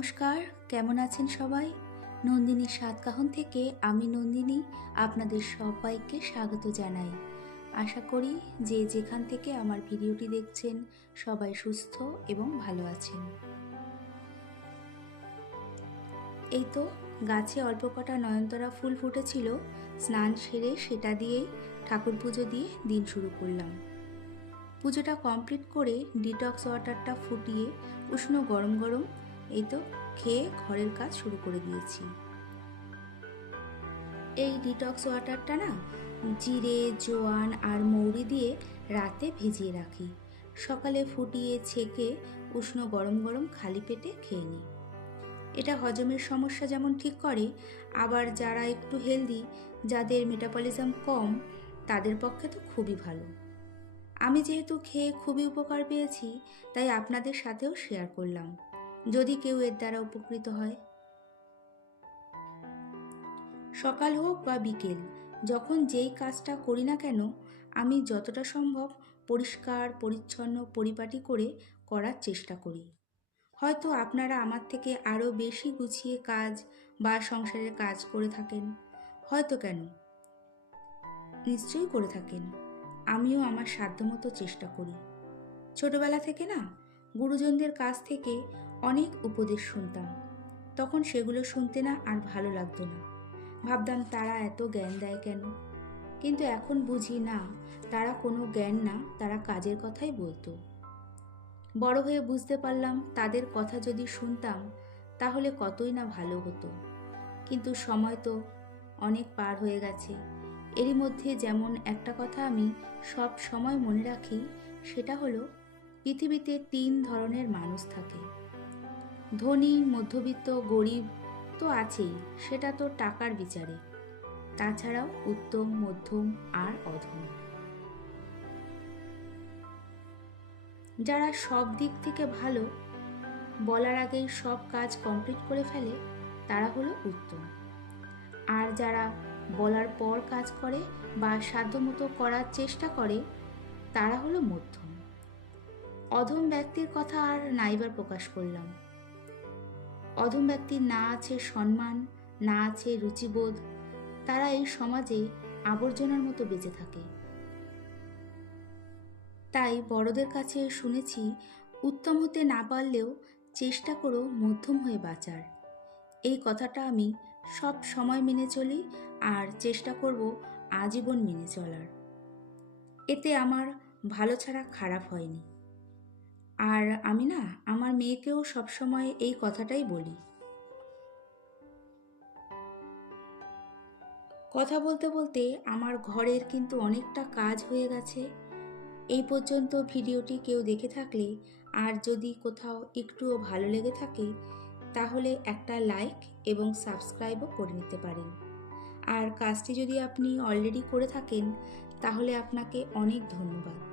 নমস্কার, কেমন আছেন সবাই? নন্দিনীর সাতকাহন থেকে আমি নন্দিনী আপনাদের সবাইকে স্বাগত জানাই। আশা করি যে যেখান থেকে আমার ভিডিওটি দেখছেন সবাই সুস্থ এবং ভালো আছেন। এই তো গাছে অল্প কটা নয়নতরা ফুল ফুটেছিল, স্নান সেরে সেটা দিয়েই ঠাকুর পুজো দিয়ে দিন শুরু করলাম। পুজোটা কমপ্লিট করে ডিটক্স ওয়াটারটা ফুটিয়ে উষ্ণ গরম গরম এই তো খেয়ে ঘরের কাজ শুরু করে দিয়েছি। এই ডিটক্স ওয়াটারটা না জিরে, জোয়ান আর মৌরি দিয়ে রাতে ভিজিয়ে রাখি। সকালে ফুটিয়ে ছেঁকে উষ্ণ গরম গরম খালি পেটে খেয়ে নিই। এটা হজমের সমস্যা যেমন ঠিক করে, আবার যারা একটু হেলদি যাদের মেটাবলিজম কম, তাদের পক্ষে তো খুবই ভালো। আমি যেহেতু খেয়ে খুবই উপকার পেয়েছি, তাই আপনাদের সাথেও শেয়ার করলাম। যদি কেউ এর দ্বারা উপকৃত হয়। সকাল হোক বা বিকেল, যখন যেই কাজটা করি না কেন, আমি যতটা সম্ভব পরিষ্কার, পরিচ্ছন্ন, পরিপাটি করে করার চেষ্টা করি। হয়তো আপনারা আমার থেকে আরও বেশি গুছিয়ে কাজ বা সংসারের কাজ করে থাকেন। হয়তো কেন? নিশ্চয়ই করে থাকেন। আমিও আমার সাধ্যমতো চেষ্টা করি। ছোটবেলা থেকে না, গুরুজনদের কাছ থেকে অনেক উপদেশ শুনতাম। তখন সেগুলো শুনতে না আর ভালো লাগতো না। ভাবতাম, তারা এত জ্ঞান দেয় কেন? কিন্তু এখন বুঝি না, তারা কোনো জ্ঞান না, তারা কাজের কথাই বলতো। বড় হয়ে বুঝতে পারলাম, তাদের কথা যদি শুনতাম, তাহলে কতই না ভালো হতো। কিন্তু সময় তো অনেক পার হয়ে গেছে। এরই মধ্যে যেমন একটা কথা আমি সব সময় মনে রাখি, সেটা হলো, পৃথিবীতে তিন ধরনের মানুষ থাকে। ধনী, মধ্যবিত্ত, গরিব তো আছেই, সেটা তো টাকার বিচারে। তাছাড়াও উত্তম, মধ্যম আর অধম। যারা সব দিক থেকে ভালো, বলার আগেই সব কাজ কমপ্লিট করে ফেলে, তারা হলো উত্তম। আর যারা বলার পর কাজ করে বা সাধ্যমতো করার চেষ্টা করে, তারা হলো মধ্যম। অধম ব্যক্তির কথা আর নাইবার প্রকাশ করলাম। অধম ব্যক্তির না আছে সম্মান, না আছে রুচিবোধ, তারা এই সমাজে আবর্জনার মতো বেঁচে থাকে। তাই বড়দের কাছে শুনেছি, উত্তম হতে না পারলেও চেষ্টা করো মধ্যম হয়ে বাঁচার। এই কথাটা আমি সব সময় মেনে চলি আর চেষ্টা করব আজীবন মেনে চলার। এতে আমার ভালো ছাড়া খারাপ হয়নি। আর আমি না আমার মেয়েকেও সবসময় এই কথাটাই বলি। কথা বলতে বলতে আমার ঘরের কিন্তু অনেকটা কাজ হয়ে গেছে। এই পর্যন্ত ভিডিওটি কেউ দেখে থাকলে আর যদি কোথাও একটুও ভালো লেগে থাকে, তাহলে একটা লাইক এবং সাবস্ক্রাইবও করে নিতে পারেন। আর কাজটি যদি আপনি অলরেডি করে থাকেন, তাহলে আপনাকে অনেক ধন্যবাদ।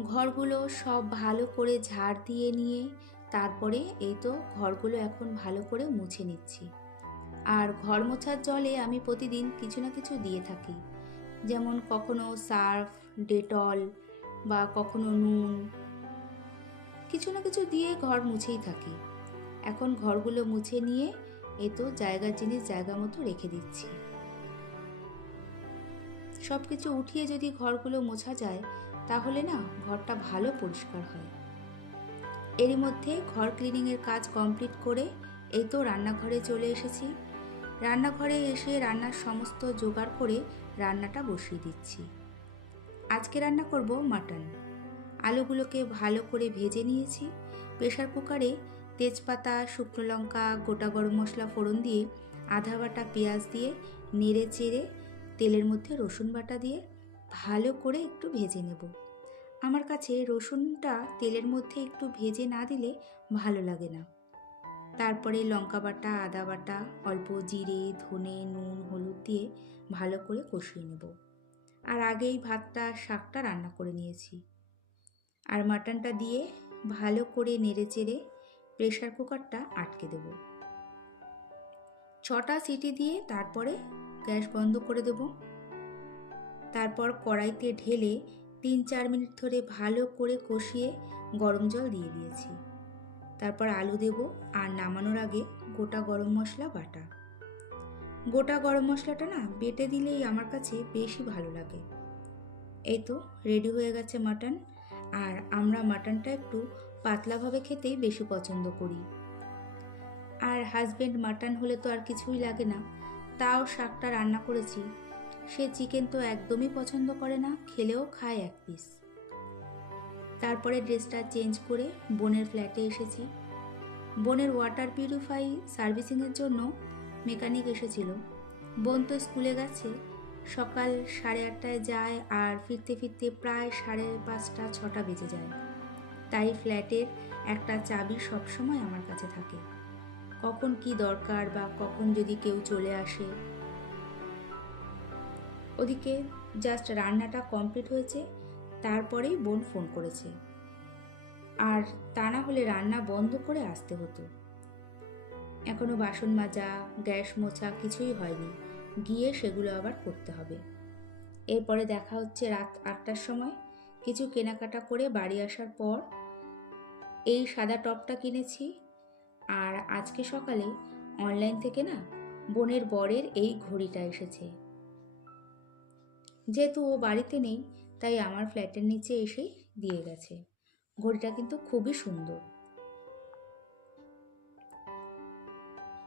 ঘরগুলো সব ভালো করে ঝাড় দিয়ে নিয়ে তারপরে এই তো ঘরগুলো এখন ভালো করে মুছে নিচ্ছি। আর ঘর মোছার জলে আমি প্রতিদিন কিছু না কিছু দিয়ে থাকি। যেমন কখনো সার্ফ, ডেটল বা কখনো নুন। কিছু না কিছু দিয়ে ঘর মুছেই থাকি। এখন ঘরগুলো মুছে নিয়ে এ তো জায়গার জিনিস জায়গা মতো রেখে দিচ্ছি। সব কিছু উঠিয়ে যদি ঘরগুলো মোছা যায় তাহলে না ঘরটা ভালো পরিষ্কার হয়। এরই মধ্যে ঘর ক্লিনিংয়ের কাজ কমপ্লিট করে এই তো রান্নাঘরে চলে এসেছি। রান্নাঘরে এসে রান্নার সমস্ত জোগাড় করে রান্নাটা বসিয়ে দিচ্ছি। আজকে রান্না করব মাটন আলুগুলোকে ভালো করে ভেজে নিয়েছি। প্রেশার কুকারে তেজপাতা, শুকনো লঙ্কা, গোটা গরম মশলা ফোড়ন দিয়ে আধা বাটা পেঁয়াজ দিয়ে নেড়ে চেড়ে তেলের মধ্যে রসুন বাটা দিয়ে ভালো করে একটু ভেজে নেব। আমার কাছে রসুনটা তেলের মধ্যে একটু ভেজে না দিলে ভালো লাগে না। তারপরে লঙ্কা বাটা, আদা বাটা, অল্প জিরে, ধনে, নুন, হলুদ দিয়ে ভালো করে কষিয়ে নেব। আর আগেই ভাতটা, শাকটা রান্না করে নিয়েছি। আর মাটনটা দিয়ে ভালো করে নেড়ে চেড়ে প্রেশার কুকারটা আটকে দেব। ছটা সিটি দিয়ে তারপরে গ্যাস বন্ধ করে দেব। তারপর কড়াইতে ঢেলে তিন চার মিনিট ধরে ভালো করে কষিয়ে গরম জল দিয়ে দিয়েছি। তারপর আলু দেব আর নামানোর আগে গোটা গরম মশলা, বাটা। গোটা গরম মশলাটা না বেটে দিলেই আমার কাছে বেশি ভালো লাগে। এই তো রেডি হয়ে গেছে মাটন আর আমরা মাটনটা একটু পাতলাভাবে খেতেই বেশি পছন্দ করি। আর হাজবেন্ড মাটন হলে তো আর কিছুই লাগে না, তাও শাকটা রান্না করেছি। সে চিকেন তো একদমই পছন্দ করে না, খেলেও খায় এক পিস তারপরে ড্রেসটা চেঞ্জ করে বোনের ফ্ল্যাটে এসেছি। বোনের ওয়াটার পিউরিফাই সার্ভিসিংয়ের জন্য মেকানিক এসেছিল। বোন তো স্কুলে গেছে, সকাল সাড়ে আটটায় যায় আর ফিরতে ফিরতে প্রায় সাড়ে পাঁচটা, ছটা বেজে যায়। তাই ফ্ল্যাটের একটা চাবি সবসময় আমার কাছে থাকে। কখন কি দরকার বা কখন যদি কেউ চলে আসে ওদিকে জাস্ট রান্নাটা কমপ্লিট হয়েছে, তারপরেই বোন ফোন করেছে। আর তা না হলে রান্না বন্ধ করে আসতে হতো। এখনও বাসন মাজা, গ্যাস মোছা কিছুই হয়নি। গিয়ে সেগুলো আবার করতে হবে। এরপরে দেখা হচ্ছে রাত আটটার সময়। কিছু কেনাকাটা করে বাড়ি আসার পর এই সাদা টপটা কিনেছি। আর আজকে সকালে অনলাইন থেকে না বোনের বরের এই ঘড়িটা এসেছে। যেহেতু ও বাড়িতে নেই, তাই আমার ফ্ল্যাটের নিচে এসেই দিয়ে গেছে। ঘড়িটা কিন্তু খুবই সুন্দর।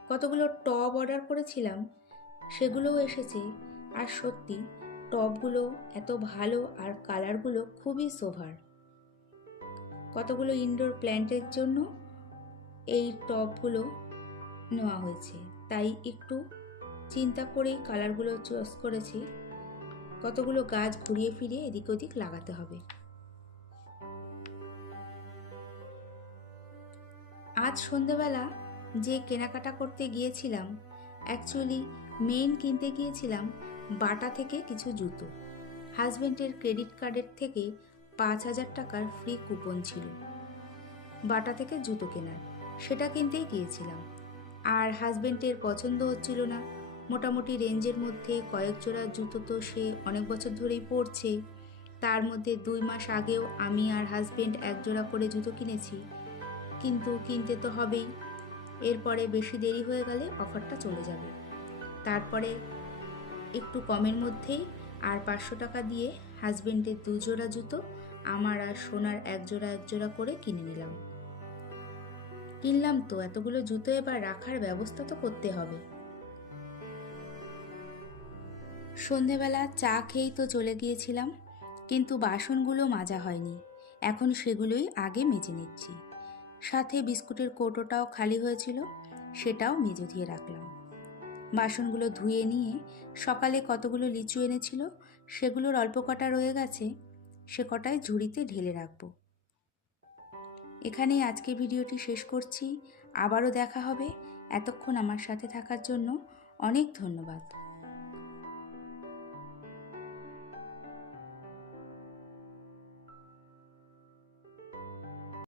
কতগুলো টব অর্ডার করেছিলাম, সেগুলোও এসেছে। আর সত্যি, টবগুলো এত ভালো আর কালারগুলো খুবই সোভার। কতগুলো ইনডোর প্ল্যান্টের জন্য এই টবগুলো নেওয়া হয়েছে, তাই একটু চিন্তা করেই কালারগুলো চয়েস করেছি। কতগুলো গাছ ঘুরিয়ে ফিরিয়ে এদিক ওদিক লাগাতে হবে। আজ সন্ধেবেলা যে কেনাকাটা করতে গিয়েছিলাম অ্যাকচুয়ালি মেইন কিনতে গিয়েছিলাম বাটা থেকে কিছু জুতো। হাজব্যান্ডের ক্রেডিট কার্ডের থেকে পাঁচ হাজার টাকার ফ্রি কুপন ছিল। বাটা থেকে জুতো কেনার, সেটা কিনতেই গিয়েছিলাম। আর হাজব্যান্ডের পছন্দ হচ্ছিল না। মোটামুটি রেঞ্জের মধ্যে কয়েক জোড়া জুতো তো সে অনেক বছর ধরেই পরছে। তার মধ্যে দুই মাস আগেও আমি আর হাজব্যান্ড এক জোড়া করে জুতো কিনেছি। কিন্তু কিনতে তো হবেই। এরপরে বেশি দেরি হয়ে গেলে অফারটা চলে যাবে। তারপরে একটু কমের মধ্যেই আর পাঁচশো টাকা দিয়ে হাজবেন্ডের দু জোড়া জুতো আমার আর সোনার এক জোড়া এক জোড়া করে কিনে নিলাম। কিনলাম তো, এতগুলো জুতো এবার রাখার ব্যবস্থা তো করতে হবে। সন্ধেবেলা চা খেয়েই তো চলে গিয়েছিলাম, কিন্তু বাসনগুলো মাজা হয়নি। এখন সেগুলোই আগে মেজে নিচ্ছি। সাথে বিস্কুটের কৌটোটাও খালি হয়েছিল, সেটাও মেজে দিয়ে রাখলাম। বাসনগুলো ধুয়ে নিয়ে সকালে কতগুলো লিচু এনেছিল, সেগুলোর অল্প কটা রয়ে গেছে, সে কটায় ঝুড়িতে ঢেলে রাখব। এখানেই আজকে ভিডিওটি শেষ করছি। আবারও দেখা হবে। এতক্ষণ আমার সাথে থাকার জন্য অনেক ধন্যবাদ।